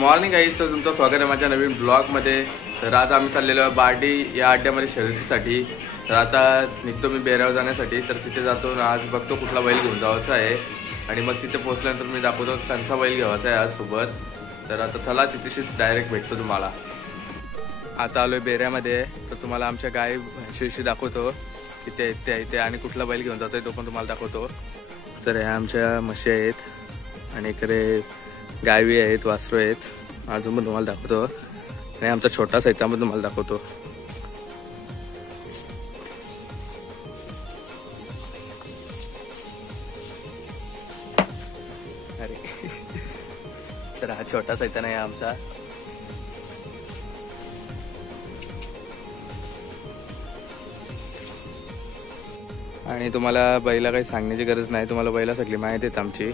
Morning guys, तर तुमचं स्वागत आहे माझ्या नवीन ब्लॉगमध्ये। तर आज आम्ही चाललेलो आहे बार्डी या अड्ड्यामध्ये शर्यतीसाठी। तर आता निघतो मी बेरावर जाण्यासाठी। तर तिथे जातो, आज बघतो कुठला बैल घेऊन जायचा आहे आणि मग तिथे पोहोचल्यानंतर मी दाखवतो त्यांचा बैल घ्यायचा आहे आज सोबत। तर आता चला तिथेशीच डायरेक्ट भेटतो तुम्हाला। आता आलोय बेऱ्यामध्ये, तर तुम्हाला आमच्या गाय म्हशी दाखवतो किती आहेत त्या इथे आणि कुठला बैल घेऊन जायचा आहे तो पण तुम्हाला दाखवतो। तर ह्या आमच्या म्हशी आहेत आणि इकडे गायवी आहेत, वासरू आहेत, अजून पण तुम्हाला दाखवतो आणि आमचा छोटा साहित्य पण तुम्हाला दाखवतो। अरे तर हा छोटा साहित्य नाही आमचा। आणि तुम्हाला बैला काही सांगण्याची गरज नाही, तुम्हाला बैला सगळी माहिती आहेत आमची।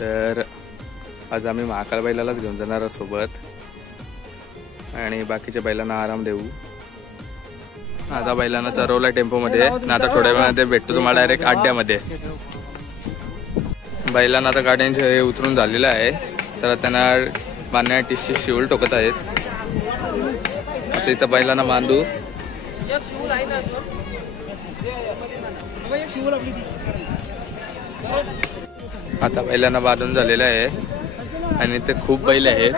तर आज आम्ही महाकाल बैलालाच घेऊन जाणार सोबत आणि बाकीच्या बैलांना आराम देऊ। आता बैलांना चरवला टेम्पोमध्ये आणि आता थोड्या वेळामध्ये भेटतो तुम्हाला डायरेक्ट अड्ड्यामध्ये। बैलांना आता गाड्यांचे उतरून झालेलं आहे, तर त्यांना बांधण्यासाठी शिवल टोकत आहेत। आता इथं बैलांना बांधू। आता बैलांना बांधून झालेलं आहे आणि इथे खूप बैल आहेत।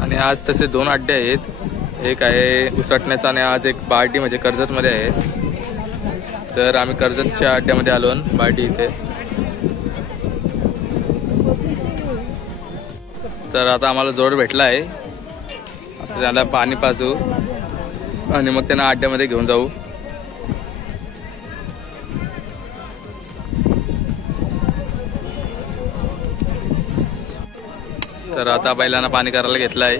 आणि आज तसे दोन अड्डे आहेत, एक आहे उसटण्याचा आणि आज एक बार्डी म्हणजे कर्जत मध्ये आहे। तर आम्ही कर्जतच्या अड्ड्यामध्ये आलो, बार्डी इथे। तर आता आम्हाला जोड भेटला आहे, आता त्याला पाणी पाजू आणि मग त्यांना अड्ड्यामध्ये घेऊन जाऊ। तर आता बैलांना पाणी करायला घेतलं आहे।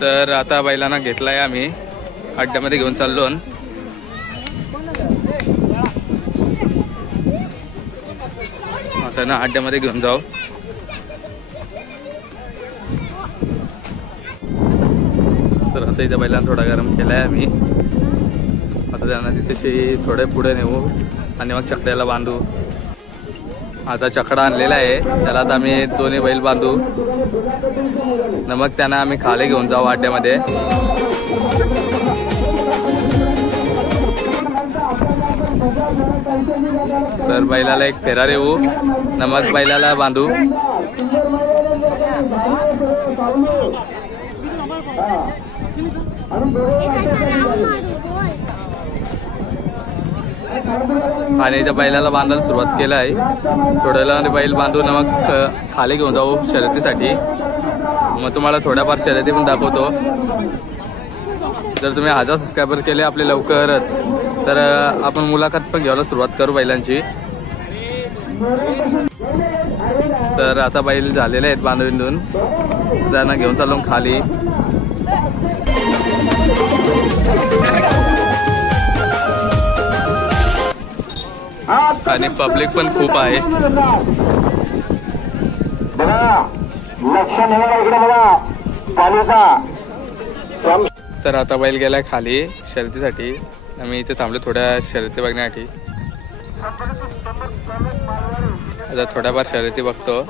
तर आता बैलांना घेतलाय, आम्ही अड्ड्यामध्ये घेऊन चाललो। त्यांना अड्ड्यामध्ये घेऊन जाऊ। तर आता इथं बैलांना थोडा गरम केलाय आम्ही, आता त्यांना तिथे थोडे पुढे नेऊ आणि मग चकड्याला बांधू। आता चकडा आणलेला आहे, त्याला आता आम्ही दोन्ही बैल बांधू न मग त्यांना आम्ही खाली घेऊन जाऊ अड्ड्यामध्ये। तर बैलाला एक फेरा देऊ न मग बैलाला बांधू। आणि इथं बैलाला बांधायला सुरुवात केलं आहे। थोड्याला बैल बांधून मग खाली घेऊन जाऊ शर्यतीसाठी। मग तुम्हाला थोड्याफार शर्यती पण दाखवतो। जर तुम्ही 1000 सबस्क्रायबर केले आपले लवकरच, तर आपण मुलाखत पण घ्यायला सुरुवात करू बैलांची। तर आता बैल झालेले आहेत बांधून, त्यांना घेऊन चाललो खाली। आणि पब्लिक पण खूप आहे। तर आता बैल गेलाय खाली शर्यतीसाठी, आम्ही इथे थांबलो थोड्या शर्यती बघण्यासाठी। आता थोड्याफार शर्यती बघतो।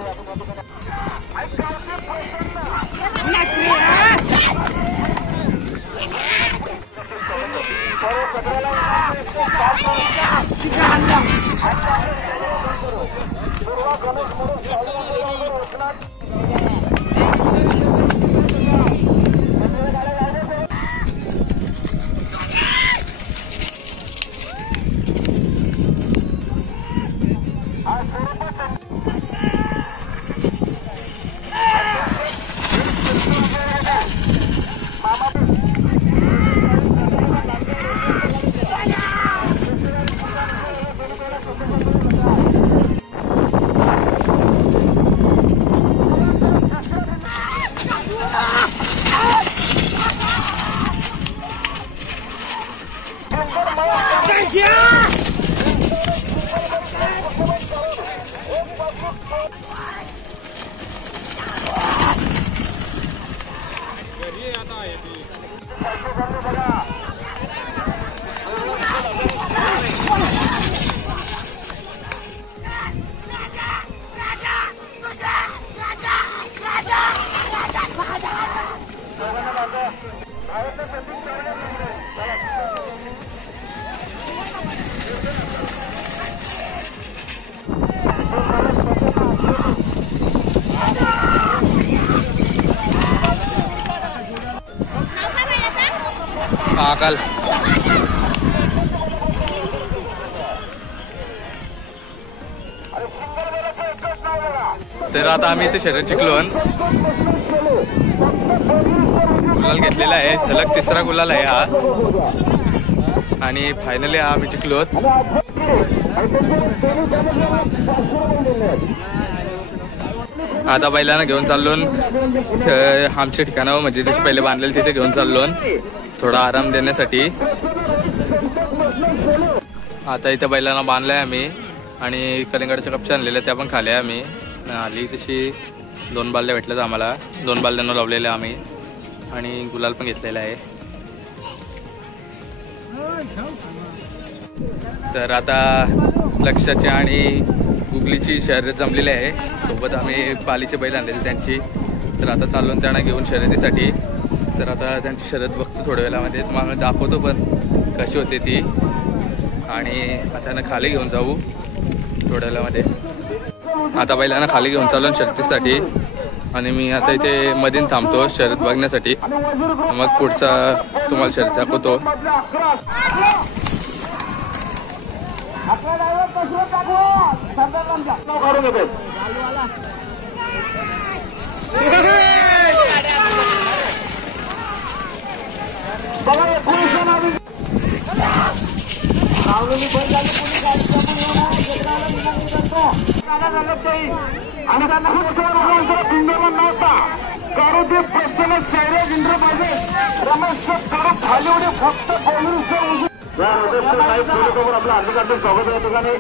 काल तर आता आम्ही इथे शर्यत जिंकलो, गुलाल घेतलेला आहे, सलग तिसरा गुलाल आहे हा, आणि फायनली हा आम्ही जिंकलो. आता बैलांना घेऊन चाललो आमच्या ठिकाणावर, म्हणजे जसे पहिले बांधलेले तिथे घेऊन चाललो थोडा आराम देण्यासाठी. आता इथे बैलांना बांधलाय आम्ही आणि कलिंगडच्या कपच्या आणलेल्या त्या पण खाल्या आम्ही. आली तशी 2 बालद्या भेटल्यात आम्हाला, 2 बालद्यांना लावलेल्या आम्ही आणि गुलाल पण घेतलेला आहे. तर आता लक्षाची आणि गुगलीची शर्यत जमलेली आहे, सोबत आम्ही पालीचे बैल आणलेले त्यांची. तर आता चाललो त्यांना घेऊन शर्यतीसाठी. तर आता त्यांची शर्यत बघतो थोड्या वेळामध्ये, तुम्हाला दाखवतो पण कशी होते ती, आणि आता त्यांना खाली घेऊन जाऊ थोड्या वेळामध्ये. आता बैलांना खाली घेऊन चाललो शर्यतीसाठी, आणि मी आता इथे मधीन थांबतो शर्यत बघण्यासाठी, मग पुढचा तुम्हाला शर्यत दाखवतो. आपला अंधकाराचं स्वागत या ठिकाणी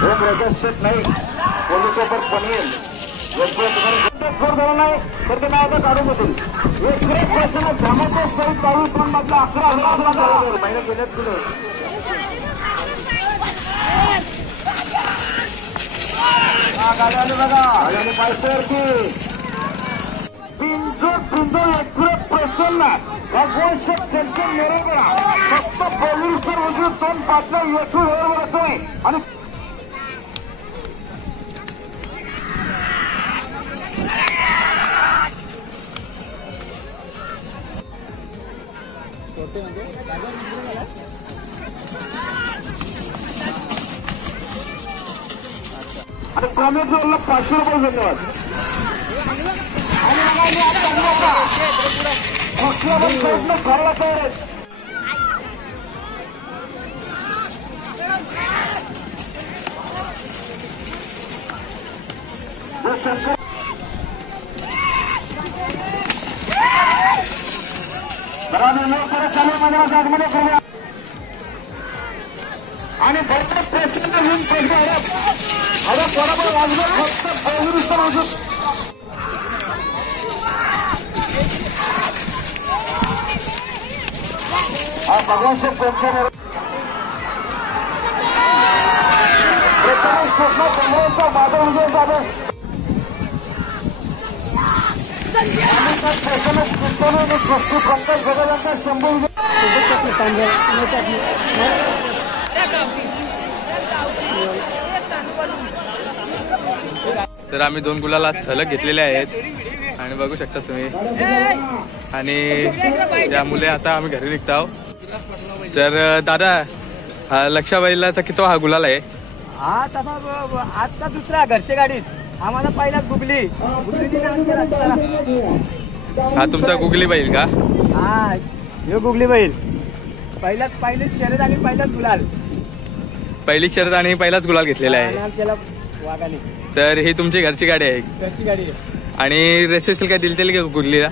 हे प्रकाशित नाही पोलिसोपर पनीर नाही तर ते नाव काढून होतील. धामाचं सहित काढून पण मधला 11 महिना गेल्यात किलो गाडी आली बघा, आणि पायथ्यावरती प्रसन्न फक्त पोलीस उजवी 2-5 येथून आहे. आणि कॉमेट जोडला 500 रुपये धन्यवाद. करायला तयार आहे. चालू मैदानात आगमन करूया आणि बहुतेक प्रश्न घेऊन प्रश्न आता बरोबर वाजलं फक्त भगवान पेन्शन माझा विजय झाला. तर आम्ही 2 गुलाला सलग घेतलेले आहेत आणि बघू शकता तुम्ही, आणि त्या मुले आता आम्ही घरी निघतो आहोत. तर दादा, लक्षा बैलाचा किती हा गुलाल आहे? हा तसा आता दुसरा घरच्या गाडीत आम्हाला पहिला गुगली. हा तुमचा गुगली बैल का? हा हे गुगली बैल पहिलीच शर्यत आणि पहिलाच गुलाल, पहिली शर्यत आणि पहिलाच गुलाल घेतलेला आहे. त्याला वागाने. तर ही तुमची घरची गाडी आहे? घरची गाडी. आणि रेसेस काय दिली का गुगलीला?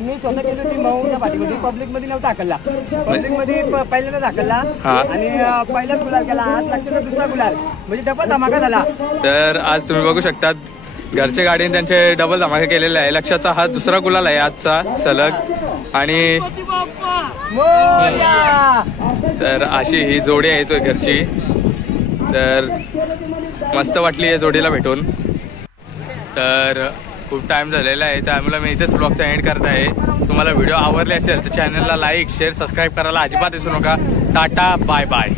मी स्वतः केली होती मऊच्या पाठीमध्ये, पब्लिक मध्ये नव्हता हाकलला, पब्लिक मध्ये पहिल्यांदा हाकलला आणि पहिलाच गुलाल केला. 8 लाखाचा दुसरा गुलाल, म्हणजे डबल धमाका झाला. तर आज तुम्ही बघू शकता घरच्या गाडीने त्यांचे डबल धमाका केलेला आहे. लक्षाचा हा दुसरा गुलाल आहे आजचा सलग. आणि तर अशी ही जोडी आहे तो घरची. तर मस्त वाटली या जोडीला भेटून. तर खूप टाइम झालेला आहे त्यामुळे मी इथेच ब्लॉगचा एंड करत आहे. तुम्हाला व्हिडिओ आवडले असेल तर चॅनलला लाईक शेअर सबस्क्राईब करायला अजिबात विसरू नका. Tata bye bye.